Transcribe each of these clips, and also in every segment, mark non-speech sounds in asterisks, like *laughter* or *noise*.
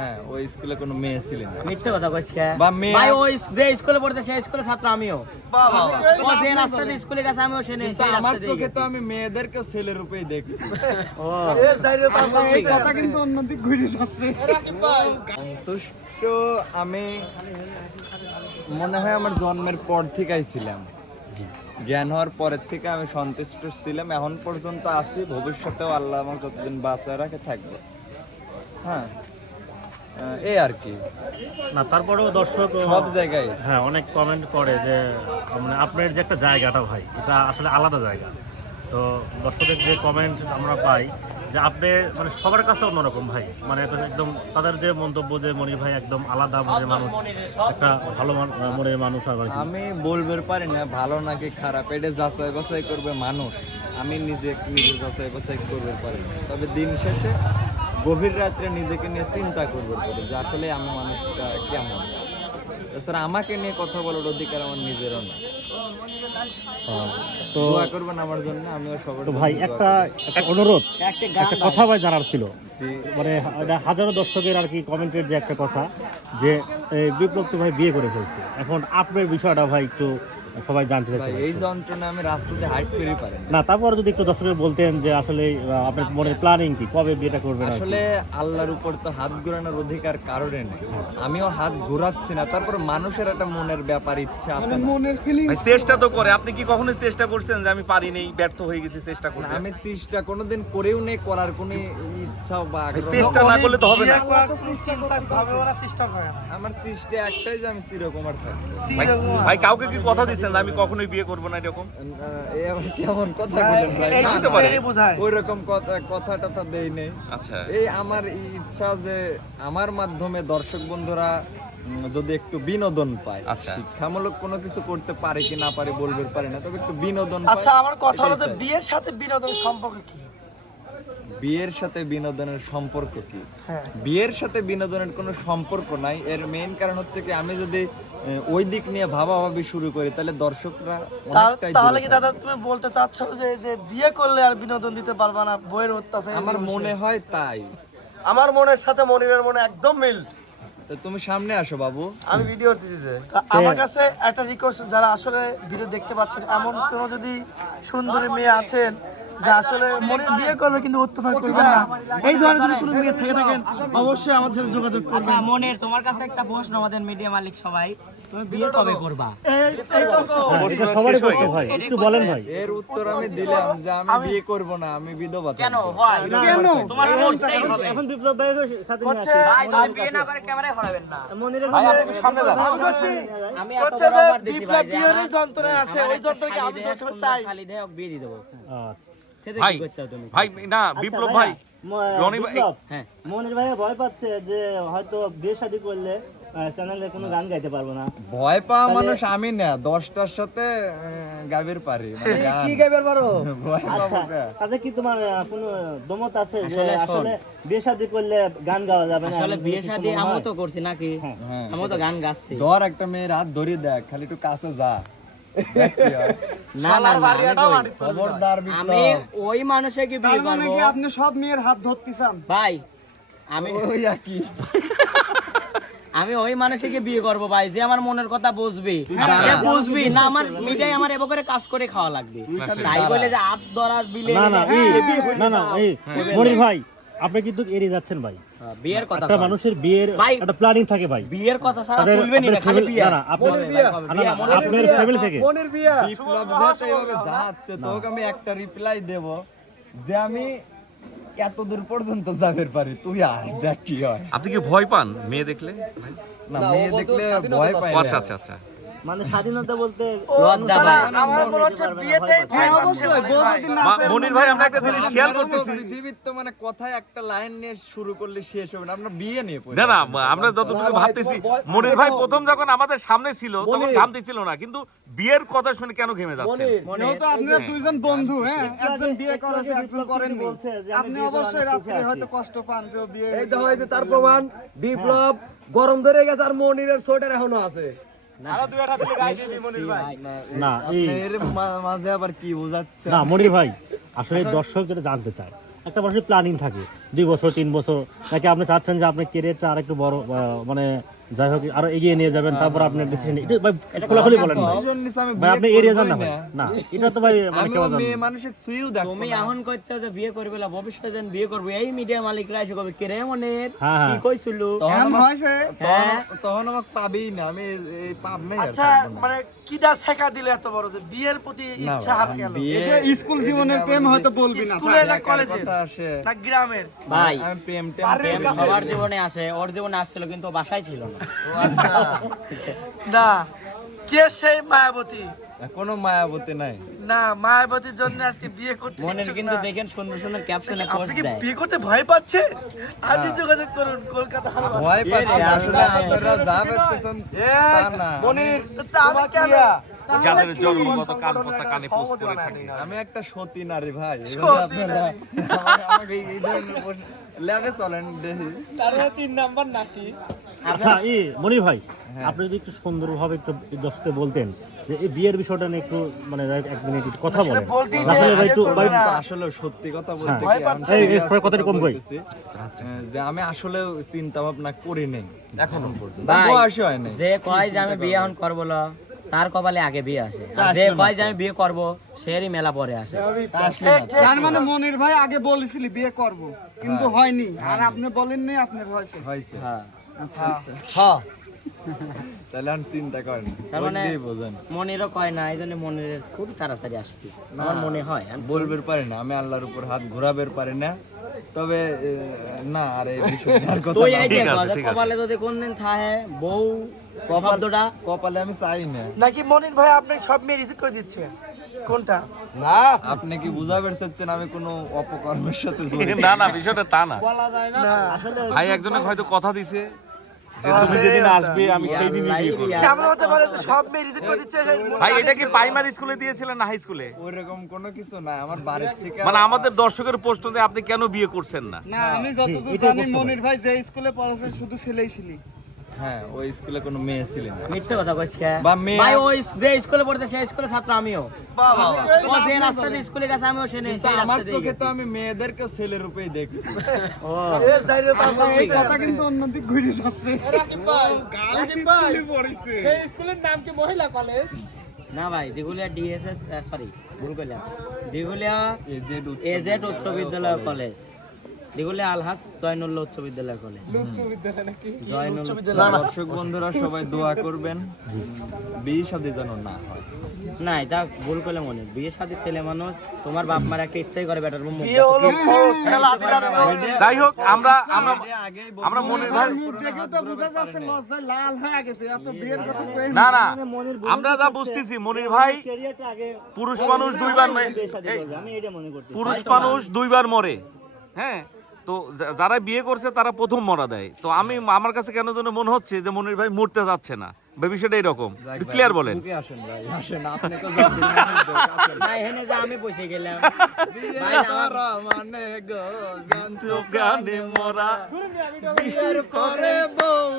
হ্যাঁ ওই স্কুলে কোনো মেয়ে ছিলেন না। মিথ্যে কথা কইছ কে? বা মেয়ে- ভাই ওই যে স্কুলে পড়তে সেই স্কুলে ছাত্র আমিও। ও যে রাস্তা দিয়ে স্কুলে গেছে আমিও সে নেই আমার চোখে তো আমি মেয়েদেরকেও ছেলের রূপেই দেখছি। ও। এই কথা কিন্তু অন্যদিক ঘুরে যাচ্ছে। সন্তুষ্ট আমি মনে হয় আমার জন্মের পর থেকেই ছিলাম। জ্ঞান হওয়ার পরের থেকে আমি সন্তুষ্ট ছিলাম। এখন পর্যন্ত আছি ভবিষ্যতেও আল্লাহ আমার যতদিন বাঁচায় রাখে থাকব। হ্যাঁ। এই আর কি। না তারপরেও দর্শক সব জায়গায়। হ্যাঁ অনেক কমেন্ট করে যে মানে আপনার যে একটা জায়গাটা ভাই এটা আসলে আলাদা জায়গা। তো দর্শকের যে কমেন্ট আমরা পাই যে আপনি মানে সবার কাছে অন্যরকম ভাই। মানে একদম তাদের যে মন্তব্য যে মনির ভাই একদম আলাদা মনের মানুষ একটা ভালো মনের মানুষ আর আমি বলবে পারি না ভালো নাকি খারাপ এটা যাচাই বাছাই করবে মানুষ। আমি নিজে নিজে যাচাই বাছাই করবে পারি না। তবে দিন শেষে গভীর রাত্রে নিজেকে নিয়ে চিন্তা করবে যে আসলে আমি মানুষটা কেমন? তাছাড়া আমাকে নিয়ে কথা বলার অধিকার আমার নিজেরও না তো দোয়া করবেন আমার জন্য আমিও সবার তো ভাই একটা একটা অনুরোধ একটা কথা ভাই জানার ছিল। মানে এটা হাজারো দর্শকের আর কি কমেন্টের যে একটা কথা যে বিপ্লব তো ভাই বিয়ে করে ফেলছে। এখন আপনার বিষয়টা ভাই একটু সবাই জানতে চাইছে এই যন্ত্রণা আমি রাস্তাতে হাইট করে পারি না। তারপরে যদি একটু দর্শকের বলতেন যে আসলে আপনার মনের প্ল্যানিং কি? কবে বিয়েটা করবেন আসলে আল্লাহর উপর তো হাত ঘোরানোর অধিকার কারণে নেই। আমিও হাত ঘোরাচ্ছি না তারপর মানুষের একটা মনের ব্যাপার ইচ্ছা আছে মনের ফিলিং চেষ্টা তো করে। আপনি কি কখনো চেষ্টা করছেন যে আমি পারিনি ব্যর্থ হয়ে গেছি চেষ্টা করতে? আমি চেষ্টা কোনোদিন করেও নেই করার কোনো ইচ্ছা বা চেষ্টা না করলে তো হবে না। আমার চেষ্টা একটাই যে আমি চিরকুমার থাকব ভাই, ভাই কাউকে কি কথা দিচ্ছেন? আমি কখনোই বিয়ে করব না এরকম। কেমন কথা বলেন ভাই? এই হতে পারে। ওই রকম কথা কথা টথা দেই নেই। আচ্ছা। এই আমার ইচ্ছা যে আমার মাধ্যমে দর্শক বন্ধুরা যদি একটু বিনোদন পায় আচ্ছা। শিক্ষামূলক কোনো কিছু করতে পারে কি না পারে বলবে পারে না তবে একটু বিনোদন আচ্ছা আমার কথা হলো যে বিয়ের সাথে বিনোদন সম্পর্ক কি? বিয়ের সাথে বিনোদনের সম্পর্ক কি? হ্যাঁ। বিয়ের সাথে বিনোদনের কোনো সম্পর্ক নাই। এর মেইন কারণ হচ্ছে কি আমি যদি ওই দিক নিয়ে ভাবাভাবি শুরু করি তাহলে দর্শকরা তাহলে কি দাদা তুমি বলতে চাচ্ছ যে যে বিয়ে করলে আর বিনোদন দিতে পারবা না? বইয়ের অত্যাচার আমার মনে হয় তাই। আমার মনের সাথে মনিরের মনে একদম মিল। তো তুমি সামনে আসো বাবু। আমি ভিডিও দিতেছি যে। আমার কাছে একটা রিকোয়েস্ট যারা আসলে ভিডিও দেখতে পাচ্ছেন এমন কোনো যদি সুন্দরী মেয়ে আছেন যে আসলে মনির বিয়ে করবে কিন্তু অত্যাচার করবেন না। এই ধরনের যদি কোনো মেয়ে থেকে থাকেন অবশ্যই আমাদের সাথে যোগাযোগ করবেন। আচ্ছা মনের তোমার কাছে একটা প্রশ্ন আমাদের মিডিয়া মালিক সবাই। তুমি বিয়ে কবে করবা? হ্যাঁ, ভাই। একটু বলেন ভাই। এর উত্তর আমি দিলাম যে আমি বিয়ে করব না আমি বিধবা কেন? হয় কেন? তোমার মনটাই হবে। এখন বিপ্লব ভাই সাথে নিয়ে হচ্ছে ভাই তুমি বিয়ে না করে ক্যামেরায় হরাবেন না। মনিরের সামনে যান। আমি করছি আমি এত বড় বিপ্লব বিয়ের যন্ত্রণা আছে। ওই একটা আমি দেয়, চাই শালি দেয়, বিয়ে দিয়ে দেবো। আচ্ছা। ভাই কি করছ তুমি? ভাই না বিপ্লব ভাই রনি ভাই হ্যাঁ। মনির ভাই ভয় পাচ্ছে যে হয়তো বিয়ে শাদী করলে চ্যানেলে কোনো গান গাইতে পারব না। ভয় পাওয়া মানুষ আমি না দশটার সাথে আহ, পারি মানে কি গাইবার পারো? *laughs* ভয় আচ্ছা? তাতে কি তোমার কোনো দমত আছে যে আসলে শোন। বিয়ে শাদী করলে গান গাওয়া যাবে না? আসলে বিয়ে শাদী তো করছি নাকি? হ্যাঁ। আমিও তো গান গাচ্ছি। ধর একটা মেয়ের হাত ধরি দেখ খালি একটু কাছে যা। হয়। *laughs* আমি ওই মানুষকে বিয়ে তার মানে করব? কি আপনি সব মেয়ের হাত ধরতে চান ভাই আমি ওই একই। আমি ওই মানুষকে বিয়ে করব ভাই? যে আমার মনের কথা বুঝবি। সে বুঝবি না আমার মিটাই আমার এবার করে কাজ করে খাওয়া লাগবে। তাই বলে যে হাত ধরা বিলে না না না না এই হ্যাঁ। মনির ভাই আপনি কিন্তু এড়িয়ে যাচ্ছেন ভাই। বিয়ের কথা একটা মানুষের বিয়ের একটা প্ল্যানিং থাকে ভাই। বিয়ের কথা ছাড়া তাদের না খালি বিয়ে। না, আপনার- বিয়ে, আপনার ফ্যামিলি থেকে। মনের বিয়া। বিপ্লব যেহেতু এইভাবে যাচ্ছে তোকে আমি একটা রিপ্লাই দেব যে আমি এত দূর পর্যন্ত যাবের পারি। তুই আয় দেখ কি হয়। আপনি কি ভয় পান মেয়ে দেখলে? না মেয়ে দেখলে ভয় পাই না। আচ্ছা আচ্ছা আচ্ছা। মানে স্বাধীনতা বলতে ও লজ্জা তারা পায়। আমার মনে হচ্ছে বিয়েতেই ভয় পাচ্ছে মনির ভাই। মা- মনির ভাই আমরা একটা জিনিস খেয়াল করতেছি। পৃথিবীর মানে কথায় একটা লাইন নিয়ে শুরু করলে শেষ হবে না আমরা বিয়ে নিয়ে না না আমরা যতটুকু ভাবতেছি মনির ভাই প্রথম যখন আমাদের সামনে ছিল তখন ঘামতেছিল না কিন্তু বিয়ের কথা শুনে কেন ঘেমে যাচ্ছে আপনারা দুইজন বন্ধু হ্যাঁ একজন বিয়ে করেছে একজন করেননি। বলছে আপনি অবশ্যই হয়তো কষ্ট পান যে বিয়ে এই তো হয়েছে তার প্রমাণ বিপ্লব গরম ধরে গেছে আর মনিরের সোয়েটার এখনও আছে। না। এই এর মা- মাঝে আবার কি বোঝাচ্ছে না মনির ভাই আসলে দর্শক যেটা জানতে চায় একটা মানুষের প্ল্যানিং থাকে। দুই বছর তিন বছর। নাকি আপনি চাচ্ছেন যে আপনি ক্যারিয়ারটা আরেকটু বড় মানে যাই হোক আরও এগিয়ে নিয়ে যাবেন তারপর আপনার ডিসিশন এটা খোলাখুলি বলেন ভাই আপনি এড়িয়ে যান না ভাই। না। এটা তো ভাই মানে কেউ ও জানে। মেয়ে মানুষের সুইও দেখব তুমি এখন কইছো যে বিয়ে করবে না ভবিষ্যতে যেন বিয়ে করবে। এই মিডিয়া মালিকরা এসে কবে কে রে মনের হ্যাঁ, হ্যাঁ। কি কইছিল? তখন হয়েছে তখন- তখন আমাকে পাবেই না। আমি এই- পাব নাই আচ্ছা মানে কিটা শেখা দিলে এত বড় যে বিয়ের প্রতি ইচ্ছা ভাই, হারা গেল? এটা স্কুল জীবনের প্রেম হয়তো বলবি না। স্কুলে না কলেজে? না গ্রামের? ভাই প্রেম প্রেম সবার জীবনে আসে ওর জীবনে আসছিল কিন্তু বাসায় ছিল না। না কে সেই মায়াবতী? কোনো মায়াবতী নাই। না মায়াবতীর জন্য আজকে বিয়ে করতে মনের ইচ্ছুক কিন্তু দেখেন সুন্দর সুন্দর ক্যাপশনে পোস্ট দেয়। বিয়ে করতে ভয় পাচ্ছেন? আজই যোগাযোগ করুন কলকাতা ভয় পাচ্ছি আসলে আপনারা যা ভাবতেছেন তা না। তো আমি কেন? যাদের জন্মগত কান পচা কানে পোষ করে থাকে। আমি একটা সতী নারী ভাই সতী এভাবে আপনারা আমাকে- আমাকে এই- এই ধরনের ল্যাবে চলেন দেখি। আচ্ছা ই মনির ভাই আপনি যদি একটু সুন্দরভাবে একটু দর্শককে বলতেন যে এই বিয়ের বিষয়টা নিয়ে একটু মানে এক মিনিট কথা বলেন। আসলে ভাই একটু ভাই আসলে সত্যি কথা বলতে হ্যাঁ। এই, কথাটা কম কই। যে আমি আসলে চিন্তা ভাবনা করি নাই এখনও। পর্যন্ত। বয়স হয় নাই। যে কয় যে আমি বিয়ে এখন করব না তার কপালে আগে বিয়ে আসে। আর যে কয় যে আমি বিয়ে করব সেরই মেলা পরে আসে। তার মানে মনির ভাই আগে বলেছিলি বিয়ে করব কিন্তু হয়নি। আর আপনি বলেননি আপনার হয়েছে। হয়েছে। হ্যাঁ। হ্যাঁ। *laughs* তাহলে আমি চিন্তা করেন। তার মানে- মনেরও কয় না এই জন্য মনের খুব তাড়াতাড়ি আসবে। আমার মনে হয় আর বলবের পারি না আমি আল্লাহর উপর হাত ঘোরাবের পারি না। তবে না আর এই বিষয় আর *laughs* কথা তুই এই দেখ আছে, ঠিক আছে। কপালে যদি কোনদিন বউ শব্দটা? কপালে আমি চাই না। নাকি মনির ভাই আপনি সব মেয়ে রিসিভ করে দিচ্ছে? কোনটা? আপনি কি চাচ্ছেন আমি কোনো অপকর্মের সাথে জড়িত? *laughs* না না বিষয়টা তা না। না। ভাই একজনে হয়তো কথা দিছে যে তুমি যেদিন আসবে আমি সেই দিনই বিয়ে করব। এমন হতে পারে যে সব মেয়ে রিসিভ করে দিচ্ছে ভাই ভাই এটা কি প্রাইমারি স্কুলে দিয়েছিলেন না হাই স্কুলে ওইরকম কোনো কিছু না আমার বাড়ির থেকে মানে আমাদের দর্শকের প্রশ্ন দিয়ে আপনি কেন বিয়ে করছেন না? না আমি যতদূর জানি মনির ভাই যে স্কুলে পড়াশোনা শুধু ছেলেই ছিলি। হ্যাঁ ওই স্কুলে কোনো মেয়ে ছিলেন না। মিথ্যে কথা কইছ কে? ভাই ওই যে স্কুলে পড়তে সেই স্কুলে ছাত্র আমিও। বাহ, বাহ, বাহ। ও যে রাস্তা দিয়ে স্কুলে গেছে আমিও সে নেই আমার চোখে তো আমি মেয়েদেরকে ছেলে রূপেই দেখছি। ও। এ যাই রে এই কথা কিন্তু অন্যদিক ঘুরে যাচ্ছে। স্কুলে পড়েছে। না ভাই দিগুলিয়া ডিএসএস সরি ভুল করলাম। দিগুলিয়া এজেড উচ্চ বিদ্যালয় কলেজ। দিগুলিয়া আলহাজ জয়নুল্লাহ উচ্চ বিদ্যালয় কলেজ জয়নুল্লাহ দর্শক বন্ধুরা সবাই দোয়া করবেন। বিয়ে শাদী যেন না হয়। না এটা ভুল করলে মনে বিয়ে সাথে ছেলে মানুষ তোমার বাপ মার একটা ইচ্ছাই করে বেটার মুখ বিয়ে হলো? খরচ মেলা আদি রাতে যাই হোক আমরা আমরা আমরা মনির ভাই মুখ তো বোঝা যাচ্ছে লজ্জায় লাল হয়ে গেছে। এত বিয়ের কথা কই না না। আমরা যা বুঝতেছি মনির ভাই পুরুষ মানুষ দুইবার শাদী মনে পুরুষ মানুষ দুইবার মরে। হ্যাঁ? তো যারা বিয়ে করছে তারা প্রথম মরা দেয়। তো আমি আমার কাছে কেন যেন মনে হচ্ছে যে মনির ভাই মরতে যাচ্ছে না? বিষয়টা এরকম। ক্লিয়ার বলেন। *laughs* আমি গেলাম। করা বউ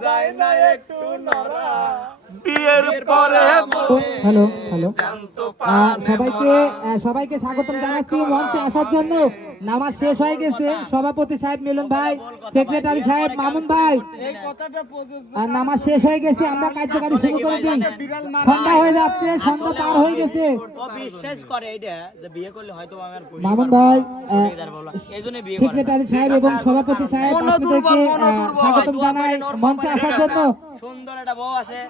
যায় না একটু নরা বিয়ের পরে হ্যালো হ্যালো। সবাইকে সবাইকে স্বাগতম জানাচ্ছি মঞ্চে আসার জন্য। নামাজ শেষ হয়ে গেছে। সভাপতি সাহেব মিলন ভাই সেক্রেটারি সাহেব মামুন ভাই। আর নামাজ শেষ হয়ে গেছে আমরা কার্যকারী শুরু করে দিই। সন্ধ্যা হয়ে যাচ্ছে সন্ধ্যা পার হয়ে গেছে। ও বিশ্বাস করে এটা যে বিয়ে করলে হয়তো আমার পুলিশ মামুন ভাই। সেক্রেটারি সাহেব এবং সভাপতি সাহেব আপনাদেরকে স্বাগতম জানাই মঞ্চে আসার জন্য। সুন্দর একটা বউ আসে।